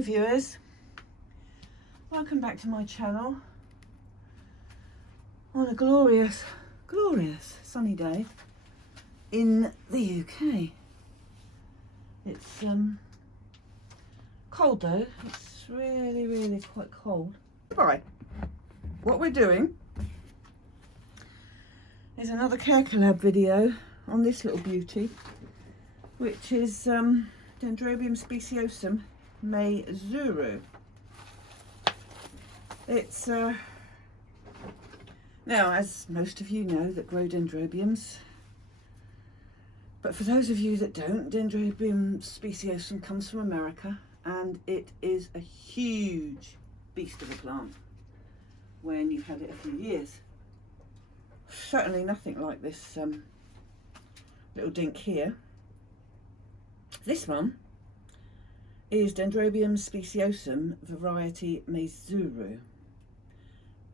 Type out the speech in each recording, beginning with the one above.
Hi viewers, welcome back to my channel on a glorious sunny day in the UK. It's cold though, it's really quite cold. Right, what we're doing is another care collab video on this little beauty, which is Dendrobium Speciosum Maizuru. It's now, as most of you know that grow dendrobiums, but for those of you that don't, Dendrobium Speciosum comes from America, and it is a huge beast of a plant when you've had it a few years. Certainly nothing like this little dink here. This one is Dendrobium Speciosum variety Maizuru.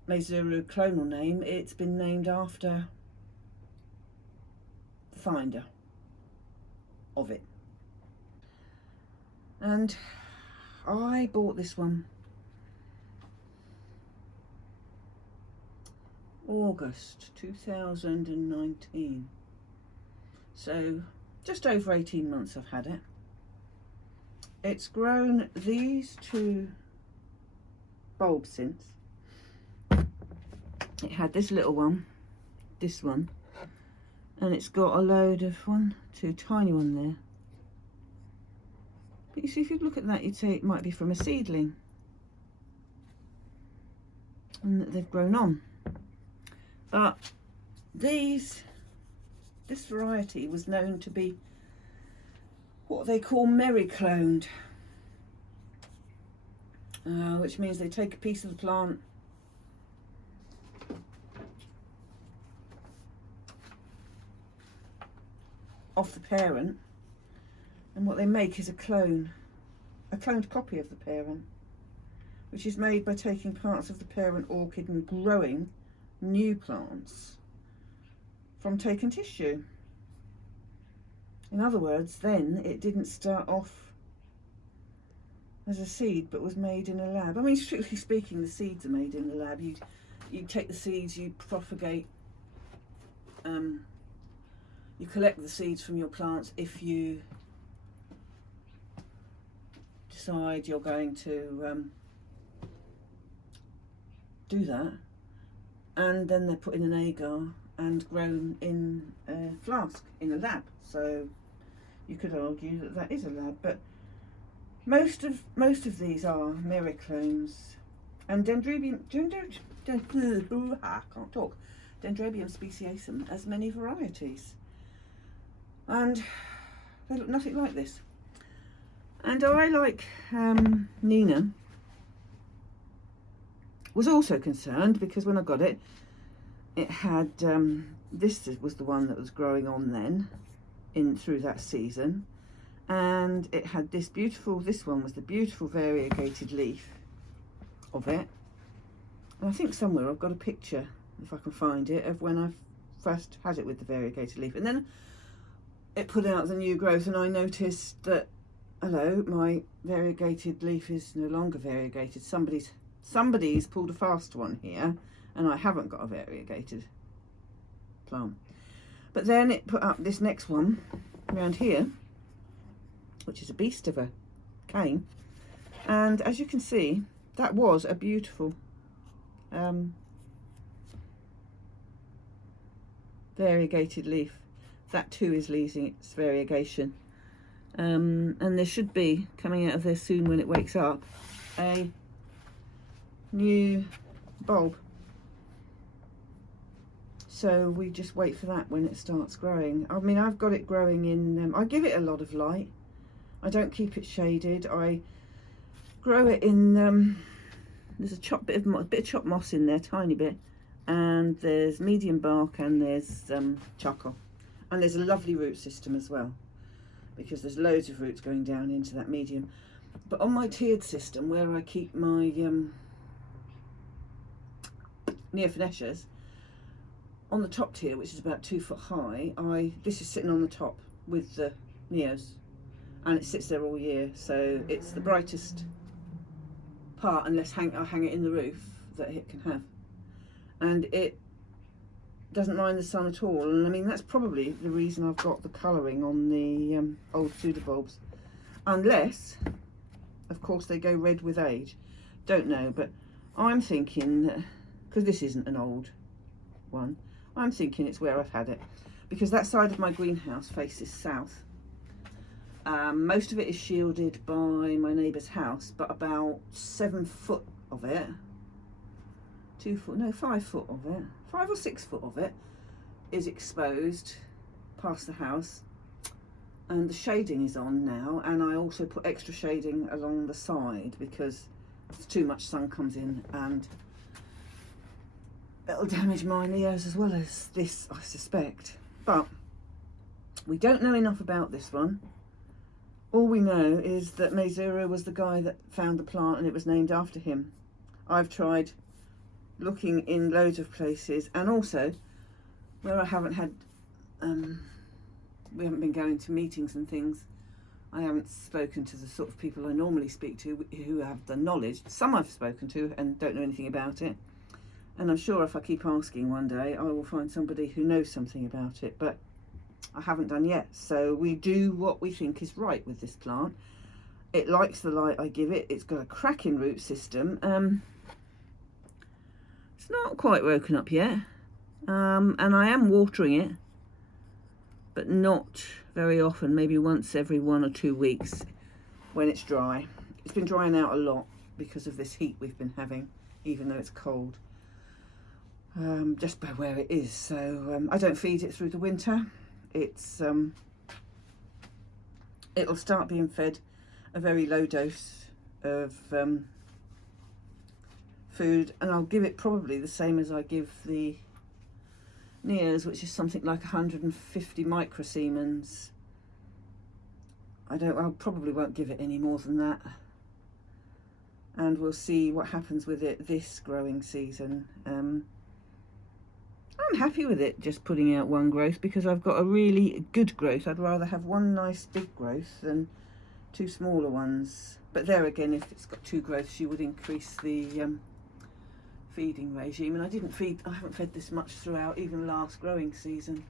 Maizuru clonal name. It's been named after the finder of it. And I bought this one August 2019. So just over 18 months I've had it. It's grown these two bulbs since. It had this little one, this one, and it's got a load of two tiny one there. But you see, if you look at that, you'd say it might be from a seedling and that they've grown on. But this variety was known to be what they call merry-cloned, which means they take a piece of the plant off the parent, and what they make is a cloned copy of the parent, which is made by taking parts of the parent orchid and growing new plants from taken tissue. In other words, then it didn't start off as a seed but was made in a lab. I mean, strictly speaking, the seeds are made in the lab. You take the seeds, you propagate, you collect the seeds from your plants if you decide you're going to do that, and then they're put in an agar and grown in a flask in a lab. So you could argue that that is a lab, but most of these are merry-clones. And Dendrobium Speciosum has many varieties, and they look nothing like this. And I, like Nina, was also concerned because when I got it, it had this was the one that was growing on then through that season, and it had this one was the beautiful variegated leaf of it. And I think somewhere I've got a picture, if I can find it, of when I first had it with the variegated leaf. And then it put out the new growth, and I noticed that, hello, my variegated leaf is no longer variegated. Somebody's pulled a fast one here, and I haven't got a variegated plant. But then it put up this next one around here, which is a beast of a cane, and as you can see, that was a beautiful variegated leaf. That too is losing its variegation, and there should be, coming out of there soon when it wakes up, a new bulb. So we just wait for that when it starts growing. I mean, I've got it growing in, I give it a lot of light. I don't keep it shaded. I grow it in, there's a bit of chopped moss in there, tiny bit, and there's medium bark, and there's charcoal. And there's a lovely root system as well, because there's loads of roots going down into that medium. But on my tiered system, where I keep my Neophonetas, on the top tier, which is about 2 foot high, this is sitting on the top with the Neos, and it sits there all year. So it's the brightest part unless I hang it in the roof that it can have. And it doesn't mind the sun at all, and I mean that's probably the reason I've got the colouring on the old pseudobulbs, unless of course they go red with age. Don't know, but I'm thinking that, because this isn't an old one, I'm thinking it's where I've had it, because that side of my greenhouse faces south. Most of it is shielded by my neighbour's house, but about 7 foot of it, 2 foot, no, 5 foot of it, 5 or 6 foot of it is exposed past the house, and the shading is on now, and I also put extra shading along the side because if too much sun comes in and it'll damage my Neos as well as this, I suspect. But we don't know enough about this one. All we know is that Maizuru was the guy that found the plant and it was named after him. I've tried looking in loads of places, and also where I haven't had we haven't been going to meetings and things, I haven't spoken to the sort of people I normally speak to who have the knowledge. Some I've spoken to and don't know anything about it, and I'm sure if I keep asking one day I will find somebody who knows something about it, but I haven't done yet. So we do what we think is right with this plant. It likes the light I give it, it's got a cracking root system. It's not quite woken up yet, and I am watering it, but not very often, maybe once every 1 or 2 weeks when it's dry. It's been drying out a lot because of this heat we've been having, even though it's cold, just by where it is. So I don't feed it through the winter. It's it'll start being fed a very low dose of food, and I'll give it probably the same as I give the Neos, which is something like 150 microsiemens. I probably won't give it any more than that, and we'll see what happens with it this growing season. I'm happy with it just putting out one growth because I've got a really good growth. I'd rather have one nice big growth than 2 smaller ones, but there again, if it's got 2 growths you would increase the feeding regime, and I haven't fed this much throughout even last growing season.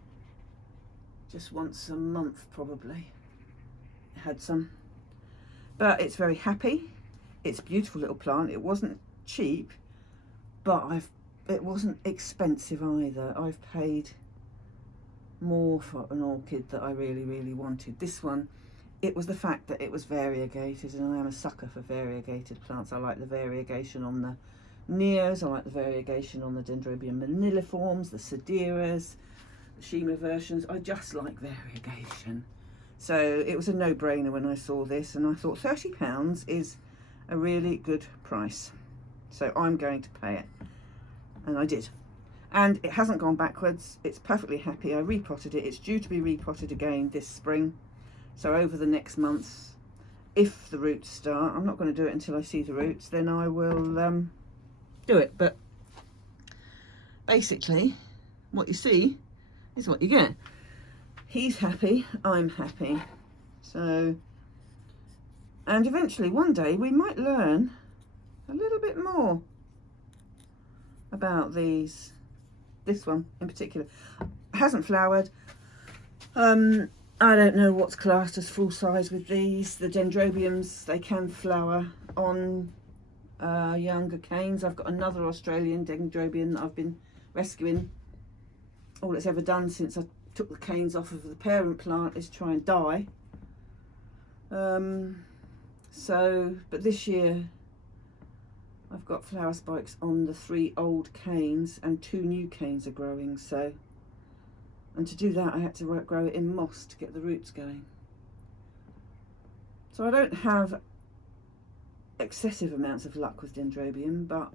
Just once a month probably had some, but it's very happy. It's a beautiful little plant. It wasn't cheap, but it wasn't expensive either. I've paid more for an orchid that I really wanted. This one, it was the fact that it was variegated, and I am a sucker for variegated plants. I like the variegation on the Neos, I like the variegation on the Dendrobium maniliforms, the Sederas, the Shima versions. I just like variegation. So it was a no-brainer when I saw this, and I thought £30 is a really good price. So I'm going to pay it. And I did. And it hasn't gone backwards. It's perfectly happy. I repotted it. It's due to be repotted again this spring. So over the next month, if the roots start, I'm not going to do it until I see the roots, then I will do it. But basically what you see is what you get. He's happy, I'm happy. So, and eventually one day we might learn a little bit more about this one in particular. It hasn't flowered. I don't know what's classed as full size with these. The Dendrobiums, they can flower on younger canes. I've got another Australian Dendrobium that I've been rescuing. All it's ever done since I took the canes off of the parent plant is try and die. But this year I've got flower spikes on the 3 old canes, and 2 new canes are growing. So, and to do that I had to grow it in moss to get the roots going. So I don't have excessive amounts of luck with Dendrobium, but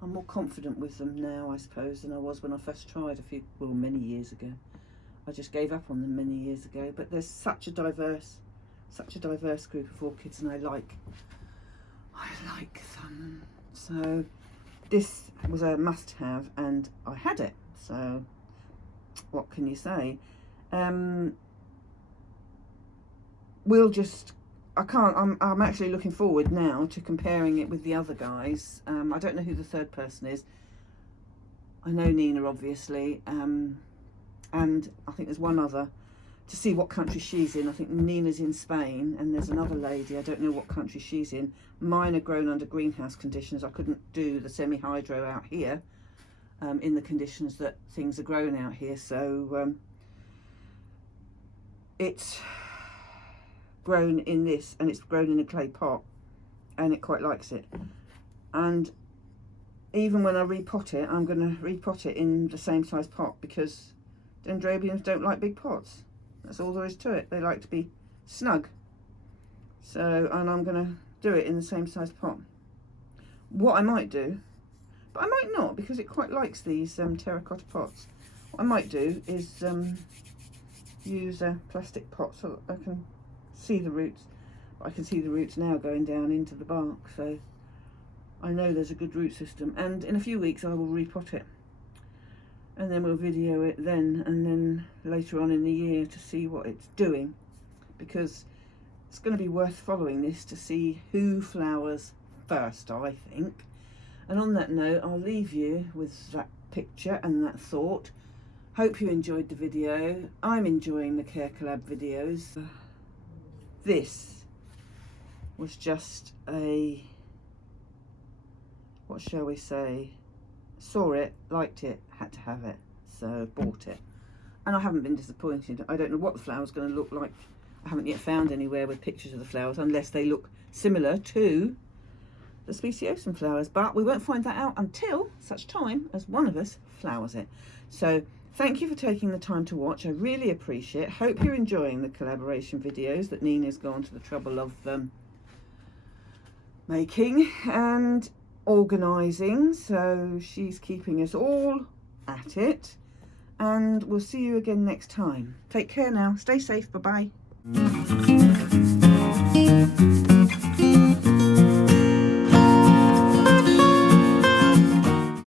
I'm more confident with them now, I suppose, than I was when I first tried many years ago. I just gave up on them many years ago, but there's such a diverse group of orchids, and I like them. So this was a must-have, and I had it. So what can you say? We'll just I'm actually looking forward now to comparing it with the other guys. I don't know who the third person is. I know Nina, obviously, and I think there's one other, to see what country she's in. I think Nina's in Spain, and there's another lady, I don't know what country she's in. Mine are grown under greenhouse conditions. I couldn't do the semi-hydro out here in the conditions that things are grown out here, so it's grown in this, and it's grown in a clay pot, and it quite likes it. And even when I repot it, I'm going to repot it in the same size pot, because dendrobiums don't like big pots. That's all there is to it. They like to be snug. So, and I'm going to do it in the same size pot. What I might do, but I might not, because it quite likes these terracotta pots. What I might do is use a plastic pot so that I can see the roots. But I can see the roots now going down into the bark, so I know there's a good root system. And in a few weeks I will repot it, and then we'll video it then, and then later on in the year to see what it's doing, because it's going to be worth following this to see who flowers first, I think. And on that note, I'll leave you with that picture and that thought. Hope you enjoyed the video. I'm enjoying the Care Collab videos. This was just a, what shall we say, saw it, liked it, had to have it, so bought it. And I haven't been disappointed. I don't know what the flower's going to look like. I haven't yet found anywhere with pictures of the flowers, unless they look similar to the Speciosum flowers, but we won't find that out until such time as one of us flowers it. So thank you for taking the time to watch. I really appreciate it. Hope you're enjoying the collaboration videos that Nina's gone to the trouble of making and organising, so she's keeping us all at it, and we'll see you again next time. Take care now. Stay safe. Bye bye.